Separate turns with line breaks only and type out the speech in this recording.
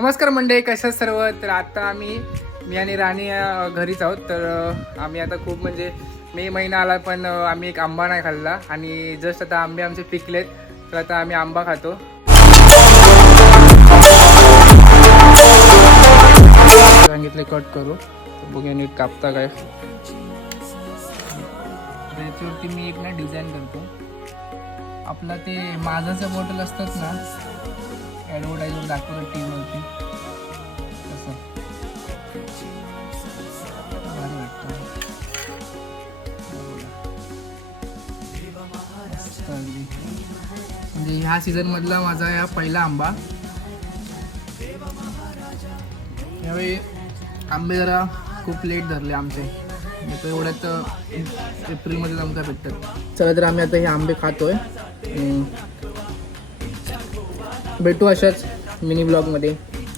नमस्कार मंडळी कशा सर्व? तर आता आम्ही मी आणि राणी घरीच आहोत. तर आम्ही आता खूप म्हणजे मे महिना आला पण आम्ही एक आंबा नाही खाल्ला. आणि जस्ट आता आंबे आमचे पिकलेत तर आता आम्ही आंबा खातो. सांगितले कट करू. बघू बघूया नीट कापता काय. त्याच्यावरती मी एक ना डिझाईन करतो. आपला ते माझाचं बॉटल असतात ना ॲडव्हर्टाईजवर दाखवतात टी व्हीवरती तसं. भारी वाटतं. अगदी. म्हणजे ह्या सीझन मधला माझा या पहिला आंबा. यावेळी आंबे जरा खूप लेट धरले आमचे. म्हणजे एवढ्यात एप्रिलमध्ये आमका भेटतात. चला तर आम्ही आता हे आंबे खातोय. भेटू अशाच मिनी ब्लॉगमध्ये.